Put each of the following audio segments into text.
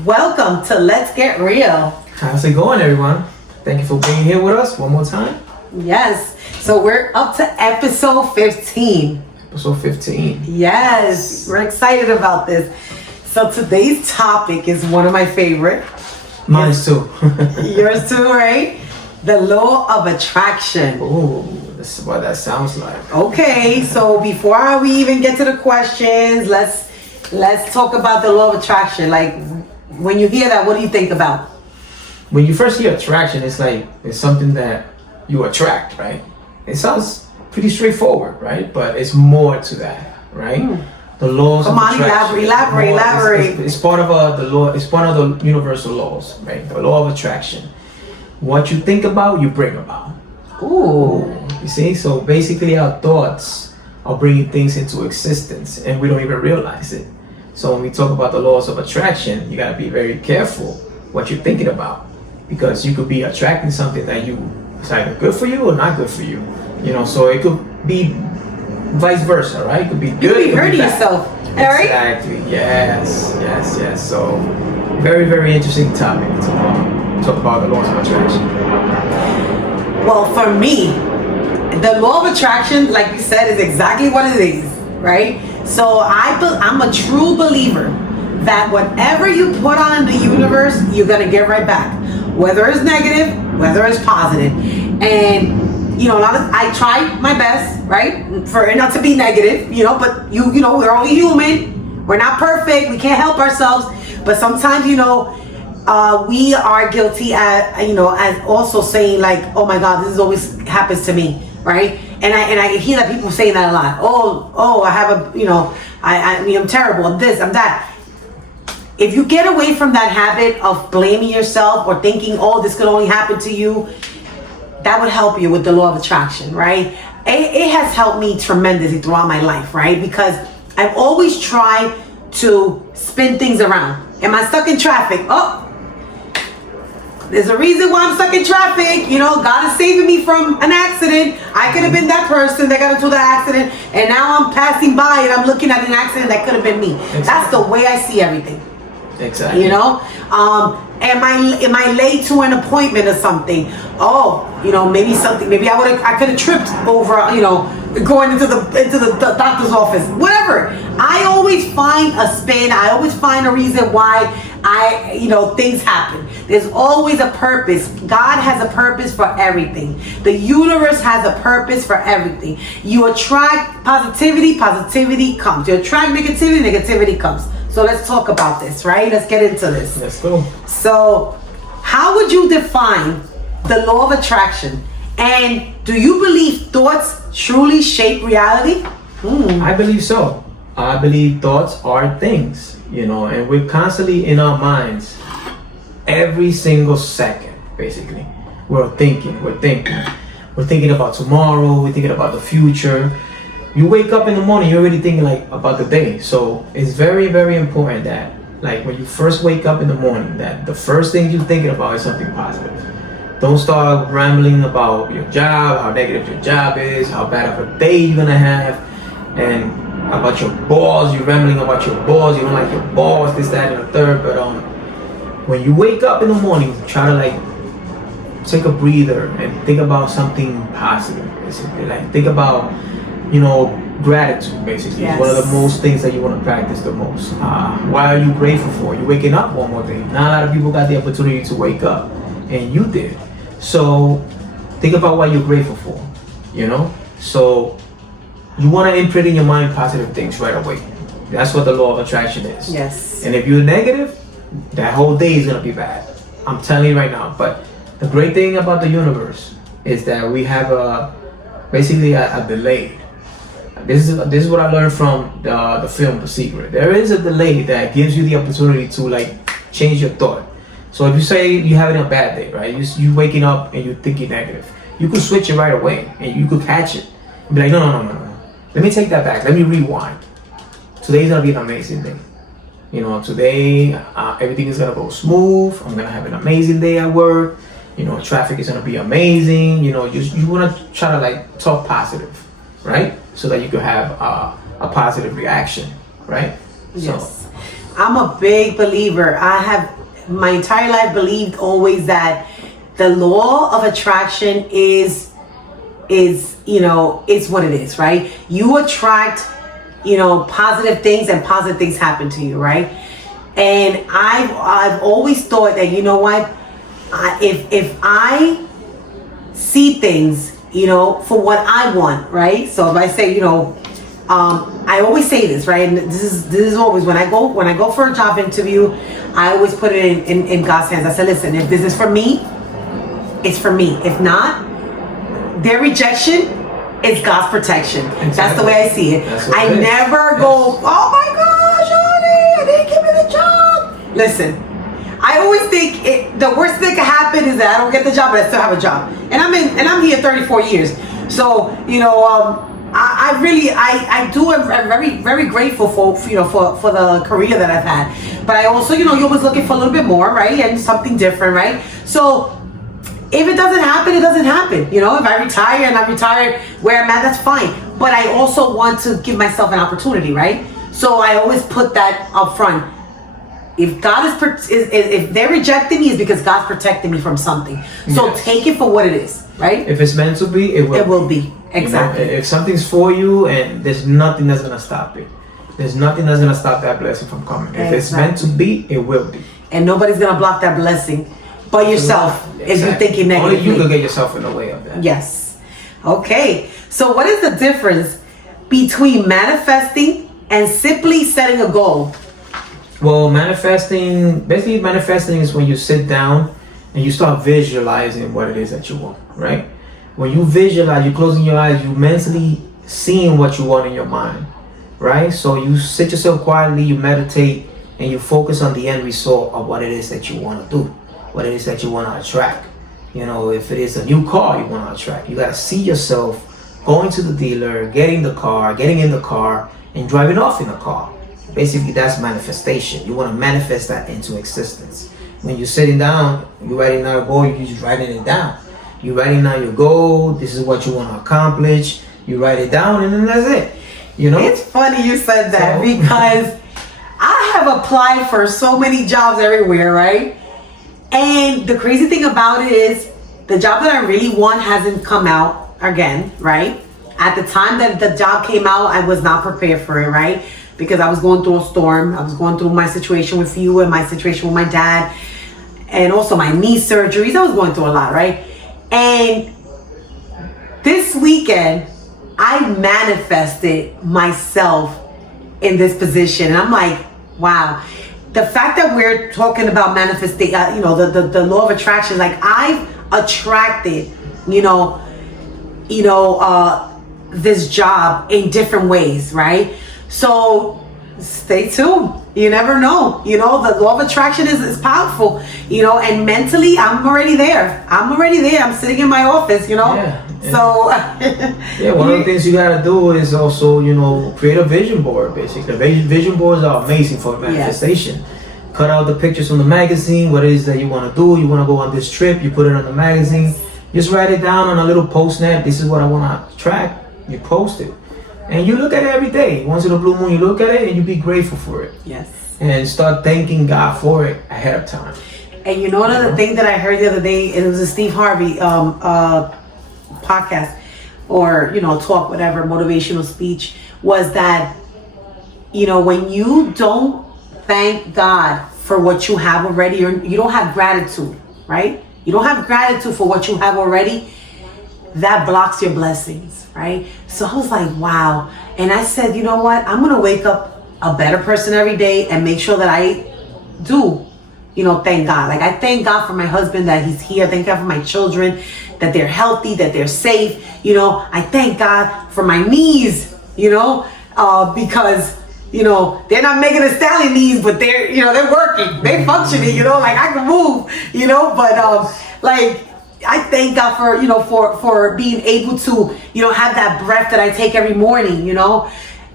Welcome to Let's Get Real. How's it going, everyone? Thank you for being here with us one more time. Yes, so we're up to episode 15. Episode 15. Yes, we're excited about this. So today's topic is one of my favorite. Mine's too. Yours too, right? The law of attraction. Oh, this is what that sounds like. Okay, so before we even get to the questions, let's talk about the law of attraction. Like, when you hear that, what do you think about? When you first hear attraction, it's like it's something that you attract, right? It sounds pretty straightforward, right? But it's more to that, right? The laws Come of on, attraction. elaborate. It's part of the law. It's one of the universal laws, right? The law of attraction. What you think about, you bring about. Ooh. You see, so basically our thoughts are bringing things into existence, and we don't even realize it. So when we talk about the laws of attraction, you gotta be very careful what you're thinking about, because you could be attracting something that is either good for you or not good for you. You know, so it could be vice versa, right? It could be good. You could be it hurting bad. yourself, right? Exactly. Yes. So very, very interesting topic to talk about the laws of attraction. Well, for me, the law of attraction, like you said, is exactly what it is, right? So I'm a true believer that whatever you put on in the universe, you're gonna get right back, whether it's negative, whether it's positive. And you know, I try my best, right, for it not to be negative, you know. But you know, we're only human. We're not perfect. We can't help ourselves. But sometimes, you know, we are guilty at, you know, as also saying like, oh my God, this is always happens to me, right? And I hear that people saying that a lot. Oh, I have a, you know, I mean, I'm terrible. I'm this, I'm that. If you get away from that habit of blaming yourself or thinking, oh, this could only happen to you, that would help you with the law of attraction, right? It has helped me tremendously throughout my life, right? Because I've always tried to spin things around. Am I stuck in traffic? Oh, there's a reason why I'm stuck in traffic. You know, God is saving me from an accident. I could have been that person that got into the accident, and now I'm passing by and I'm looking at an accident that could have been me. Exactly. That's the way I see everything. Exactly. You know, am I late to an appointment or something? Oh, you know, maybe I could have tripped over, you know, going into the doctor's office. Whatever. I always find a spin. I always find a reason why things happen. There's always a purpose. God has a purpose for everything. The universe has a purpose for everything. You attract positivity comes. You attract negativity comes. So let's talk about this, right? Let's get into this. Let's go. So, how would you define the law of attraction? And do you believe thoughts truly shape reality? I believe so. I believe thoughts are things, you know, and we're constantly in our minds every single second, basically. We're thinking about tomorrow, we're thinking about the future. You wake up in the morning, you're already thinking like about the day. So it's very, very important that, like, when you first wake up in the morning, that the first thing you're thinking about is something positive. Don't start rambling about your job, how negative your job is, how bad of a day you're gonna have, and about your boss. You're rambling about your boss, you don't like your boss, this, that, and the third. But when you wake up in the morning, try to like take a breather and think about something positive, basically. Like, think about, you know, gratitude, basically. Yes. It's one of the most things that you want to practice the most. What are you grateful for? You're waking up one more day. Not a lot of people got the opportunity to wake up, and you did. So think about what you're grateful for, you know? So you want to imprint in your mind positive things right away. That's what the law of attraction is. Yes. And if you're negative, that whole day is going to be bad. I'm telling you right now. But the great thing about the universe is that we have basically a delay. This is what I learned from the film The Secret. There is a delay that gives you the opportunity to like change your thought. So if you say you're having a bad day, right? You waking up and you're thinking negative, you could switch it right away and you could catch it. Be like, no. Let me take that back. Let me rewind. Today's gonna be an amazing day. You know, today everything is gonna go smooth. I'm gonna have an amazing day at work. You know, traffic is gonna be amazing. You know, you wanna try to like talk positive, right? So that you could have a positive reaction, right? Yes. I'm a big believer. I have my entire life believed always that the law of attraction is it's what it is, right? You attract, positive things, and positive things happen to you, right? And I've always thought that, you know what, if I see things, for what I want, right? So if I say, I always say this, right? And this is always when I go for a job interview, I always put it in God's hands. I said, listen, if this is for me, it's for me. If not, their rejection is God's protection. Exactly. That's the way I see it. I never go, oh my gosh, honey, they didn't give me the job. Listen, I always think the worst thing that can happen is that I don't get the job, but I still have a job. And I'm here 34 years. So, I'm very, very grateful for the career that I've had. But I also, you're always looking for a little bit more, right? And something different, right? So if it doesn't happen, it doesn't happen. If I retire and I retire where I'm at, that's fine. But I also want to give myself an opportunity, right? So I always put that up front. If God if they're rejecting me, it's because God's protecting me from something. So yes. Take it for what it is, right? If it's meant to be, it will. It will be. Exactly. If something's for you, and there's nothing that's gonna stop it. There's nothing that's gonna stop that blessing from coming. If it's meant to be, it will be. And nobody's gonna block that blessing but yourself. Exactly. If you're thinking negatively. Only you can get yourself in the way of that. Yes. Okay. So what is the difference between manifesting and simply setting a goal? Well, manifesting is when you sit down and you start visualizing what it is that you want, right? When you visualize, you're closing your eyes, you're mentally seeing what you want in your mind, right? So you sit yourself quietly, you meditate, and you focus on the end result of what it is that you want to do, what it is that you want to attract. If it is a new car you want to attract, you got to see yourself going to the dealer, getting in the car, and driving off in the car. Basically, that's manifestation. You want to manifest that into existence. When you're sitting down, you're writing out a goal, you're just writing it down. You're writing out your goal, this is what you want to accomplish, you write it down, and then that's it. It's funny you said that because I have applied for so many jobs everywhere, right? And the crazy thing about it is the job that I really want hasn't come out again, right? At the time that the job came out, I was not prepared for it, right? Because I was going through a storm. I was going through my situation with you and my situation with my dad, and also my knee surgeries. I was going through a lot, right? And this weekend, I manifested myself in this position. And I'm like, wow. The fact that we're talking about manifesting, the law of attraction, like I've attracted, this job in different ways, right? So stay tuned. You never know. The law of attraction is powerful, and mentally I'm already there. I'm sitting in my office, Yeah. So one of the things you gotta do is also, create a vision board. Basically, vision boards are amazing for manifestation. Yes. Cut out the pictures from the magazine, what it is that you want to do. You want to go on this trip, you put it on the magazine. Just write it down on a little post-it. This is what I want to attract. You post it, and you look at it every day. Once in a blue moon, you look at it and you be grateful for it. Yes. And start thanking God for it ahead of time. And another thing that I heard the other day, it was a Steve Harvey podcast or talk, whatever, motivational speech, was that when you don't thank God for what you have already, or you don't have gratitude, right? You don't have gratitude for what you have already, that blocks your blessings, right? So I was like, wow. And I said, you know what? I'm going to wake up a better person every day and make sure that I do, thank God. Like I thank God for my husband that he's here. Thank God for my children, that they're healthy, that they're safe. I thank God for my knees, because they're not Megan Thee Stallion knees, but they're, they're working, they functioning, like I can move, but I thank God for being able to, have that breath that I take every morning,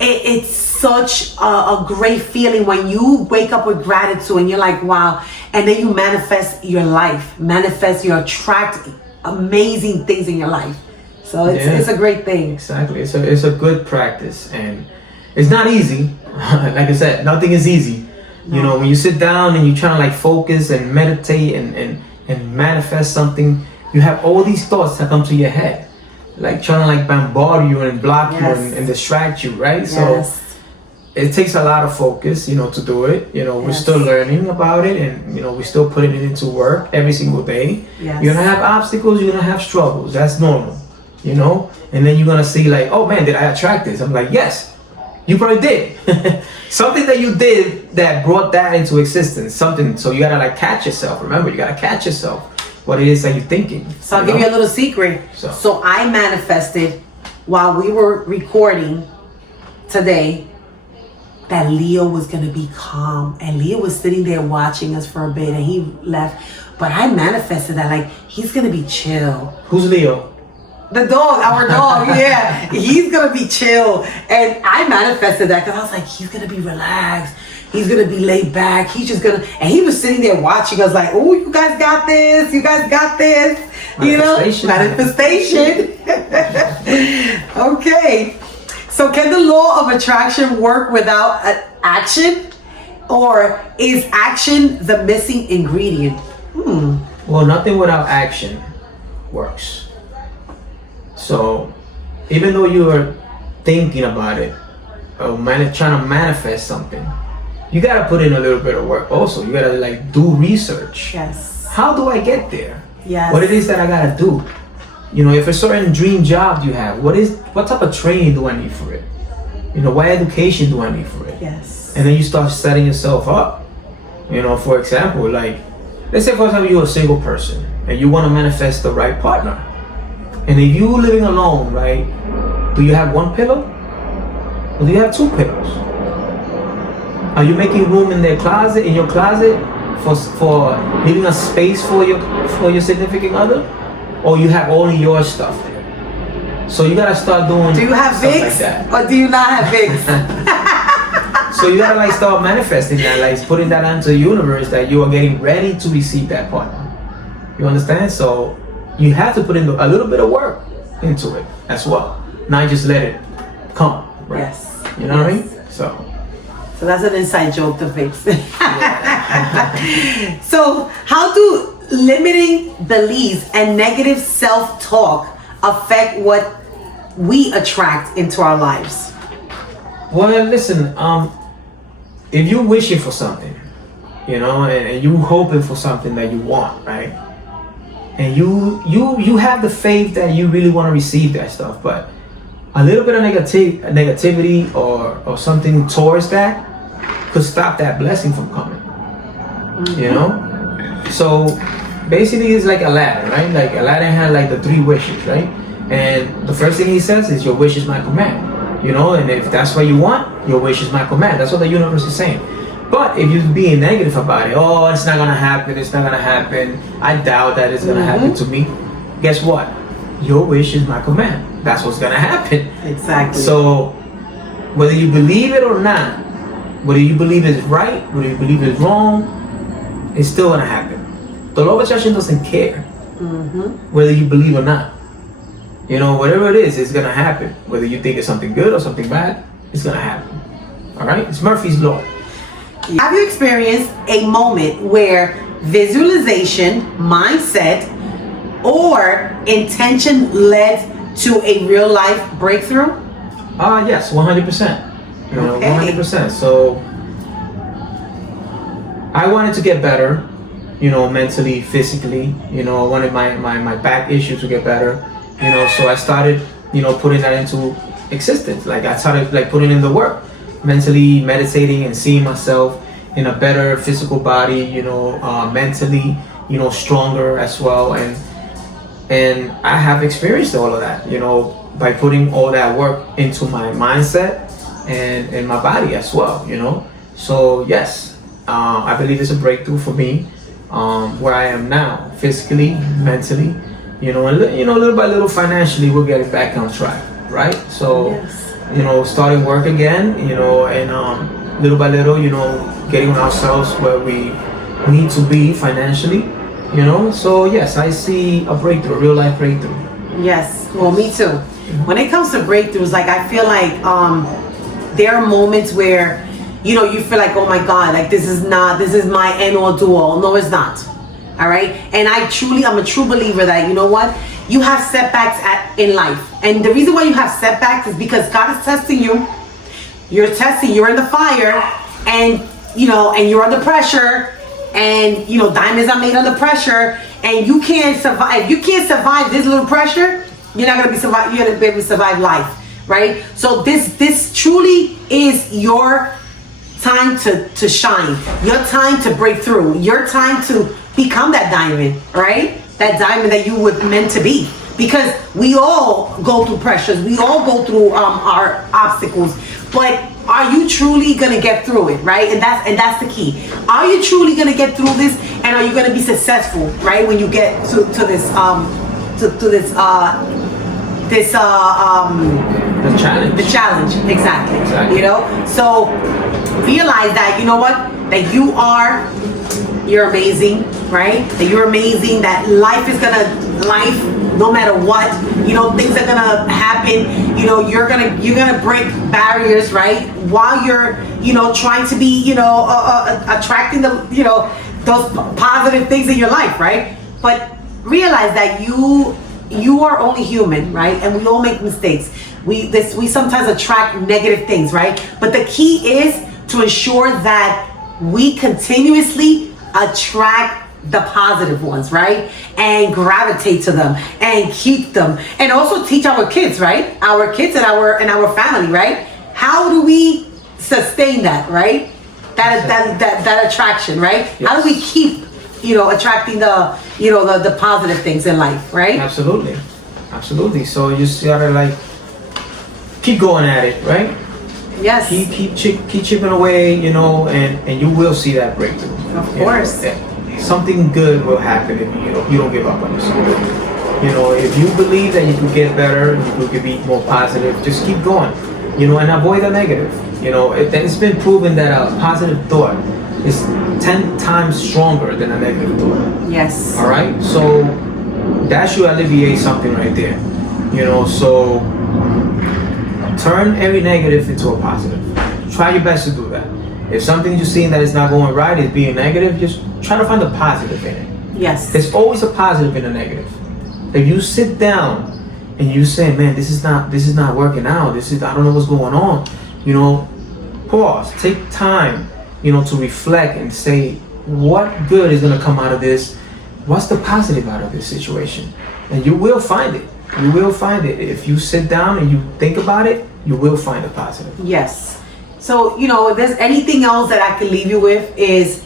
It's such a great feeling when you wake up with gratitude and you're like, wow. And then you manifest your life, you attract amazing things in your life. So it's a great thing. Exactly. It's a good practice, and it's not easy. Like I said, nothing is easy, You know, when you sit down and you're trying to like focus and meditate and manifest something, you have all these thoughts that come to your head, like trying to like bombard you and block you and distract you, right? Yes. So it takes a lot of focus, you know, to do it. You know, we're Yes. still learning about it, and you know, we're still putting it into work every single day. Yes. You're gonna have obstacles, you're gonna have struggles. That's normal, you know. And then you're gonna see like, oh man, did I attract this? I'm like, yes, you probably did. Something that you did that brought that into existence. Something. So you gotta like catch yourself. Remember, you gotta catch yourself. What it is that you're thinking. So I'll give you a little secret. So. So I manifested while we were recording today that Leo was gonna be calm, and Leo was sitting there watching us for a bit, and he left. But I manifested that like he's gonna be chill. Who's Leo? The dog, our dog, yeah, he's gonna be chill, and I manifested that because I was like, he's gonna be relaxed, he's gonna be laid back, he's just gonna, and he was sitting there watching us like, oh, you guys got this, you guys got this, you know, manifestation. Okay, so can the law of attraction work without action, or is action the missing ingredient? Well, nothing without action works. So, even though you are thinking about it, or trying to manifest something, you gotta put in a little bit of work. Also, you gotta like do research. Yes. How do I get there? Yes. What it is that I gotta do? You know, if a certain dream job you have, what type of training do I need for it? You know, what education do I need for it? Yes. And then you start setting yourself up. You know, for example, like, let's say for example you're a single person and you want to manifest the right partner. And if you living alone, right, do you have one pillow? Or do you have two pillows? Are you making room in your closet for leaving a space for your significant other? Or you have only your stuff there? So you gotta start doing. Do you have stuff Vicks, like that. or do you not have Vicks? So you gotta like start manifesting that, like putting that onto the universe that you are getting ready to receive that partner. You understand? So you have to put in a little bit of work into it as well. Not just let it come. Right? Yes. You know what I mean? So that's an inside joke to fix. So how do limiting beliefs and negative self-talk affect what we attract into our lives? well, listen. If you're wishing for something, you know, and you hoping for something that you want, right? And you have the faith that you really want to receive that stuff, but a little bit of negativity or something towards that could stop that blessing from coming. You know? So basically it's like Aladdin, right? Like Aladdin had like the 3 wishes, right? And the first thing he says is, your wish is my command. You know, and if that's what you want, your wish is my command. That's what the universe is saying. But if you're being negative about it, oh, it's not gonna happen, I doubt that it's gonna happen to me. Guess what? Your wish is my command. That's what's gonna happen. Exactly. So whether you believe it or not, whether you believe it's right, whether you believe it's wrong, it's still gonna happen. The law of attraction doesn't care whether you believe or not. You know, whatever it is, it's gonna happen. Whether you think it's something good or something bad, it's gonna happen. All right? It's Murphy's Law. Have you experienced a moment where visualization, mindset, or intention led to a real life breakthrough? Yes, 100%. You know, Okay. 100%. So I wanted to get better, you know, mentally, physically. You know, I wanted my back issue to get better. You know, so I started, you know, putting that into existence. Like I started like putting in the work, mentally meditating and seeing myself in a better physical body, you know, mentally, you know, stronger as well. And I have experienced all of that, you know, by putting all that work into my mindset and my body as well, you know. So yes, I believe it's a breakthrough for me, where I am now, physically, mentally, you know, and little by little financially, we're getting back on track, right? So, Yes. you know, starting work again, you know, and little by little, you know, getting ourselves where we need to be financially, you know. So yes, I see a breakthrough, a real life breakthrough. Yes, well, me too. When it comes to breakthroughs, like I feel like there are moments where you feel like, oh my God, like this is my end all do all. No, it's not. All right. And I'm a true believer that, you know what? You have setbacks in life. And the reason why you have setbacks is because God is testing you. You're in the fire, and you're under pressure, and diamonds are made under pressure, and you can't survive. If you can't survive this little pressure, you're not gonna be able to survive life, right? So this truly is your time to shine, your time to break through, your time to become that diamond, right? That diamond that you were meant to be. Because we all go through pressures, we all go through our obstacles, but are you truly gonna get through it, right? And that's the key. Are you truly gonna get through this, and are you gonna be successful, right? When you get to this the challenge. Exactly. So realize that that you're amazing, right? That you're amazing, that life no matter what, things are gonna happen. You're gonna break barriers, right? While you're trying to be attracting those positive things in your life, right? But realize that you are only human, right? And we all make mistakes. We sometimes attract negative things, right? But the key is to ensure that we continuously attract the positive ones, right? And gravitate to them and keep them, and also teach our kids, right? Our kids and our family, right? How do we sustain that, right? That attraction, right? Yes. How do we keep attracting the positive things in life, right? Absolutely. So you just gotta keep going at it, right? Yes. Keep chipping away, and you will see that breakthrough. Of course. Something good will happen if you don't give up on yourself. If you believe that you could get better, you could be more positive, just keep going. And avoid the negative. It's been proven that a positive thought is 10 times stronger than a negative thought. Yes. All right. So that should alleviate something right there. So turn every negative into a positive. Try your best to do that. If something you're seeing that is not going right is being negative, just try to find the positive in it. Yes. There's always a positive in a negative. If you sit down and you say, man, this is not working out, I don't know what's going on, pause, take time, to reflect and say, what good is gonna come out of this? What's the positive out of this situation? And you will find it. You will find it. If you sit down and you think about it, you will find a positive. Yes. So, if there's anything else that I can leave you with is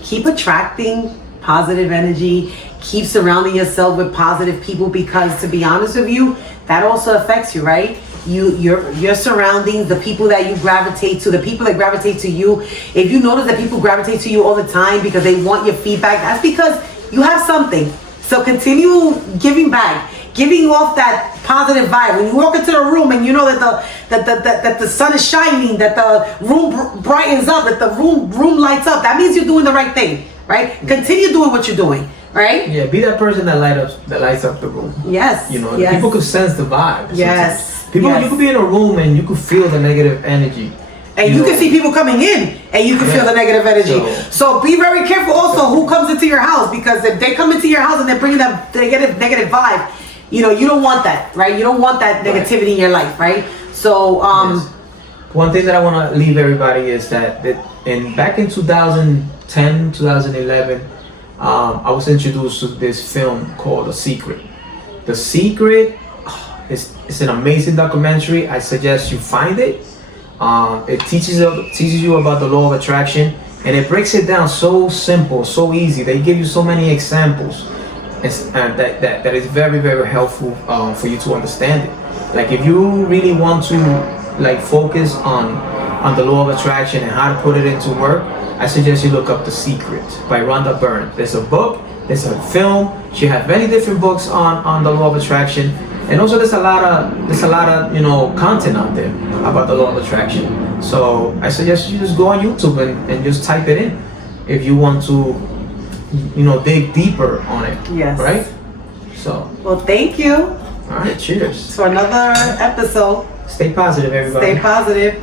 keep attracting positive energy, keep surrounding yourself with positive people, because to be honest with you, that also affects you, right? Your surroundings, the people that you gravitate to, the people that gravitate to you. If you notice that people gravitate to you all the time because they want your feedback, that's because you have something. So continue giving back, giving off that positive vibe. When you walk into the room and you know that the sun is shining, that the room brightens up, that the room lights up, that means you're doing the right thing, right? Continue doing what you're doing, right? Yeah, be that person that lights up the room. Yes. Yes. People could sense the vibe. Yes. People, yes. You could be in a room and you could feel the negative energy. And you can see people coming in and you can feel the negative energy. So be very careful also who comes into your house, because if they come into your house and they're bringing that negative vibe, you don't want that, right? You don't want that negativity in your life, right? So, yes. One thing that I want to leave everybody is that back in 2010, 2011, I was introduced to this film called The Secret. The Secret is an amazing documentary. I suggest you find it. It teaches you about the law of attraction, and it breaks it down so simple, so easy. They give you so many examples, and that is very, very helpful for you to understand it. Like if you really want to focus on the law of attraction and how to put it into work, I suggest you look up The Secret by Rhonda Byrne. There's a book, there's a film. She has many different books on the law of attraction. And also there's a lot of content out there about the law of attraction. So I suggest you just go on YouTube and just type it in if you want to dig deeper on it. Yes. Right? So well, thank you. All right, cheers. To another episode. Stay positive, everybody. Stay positive.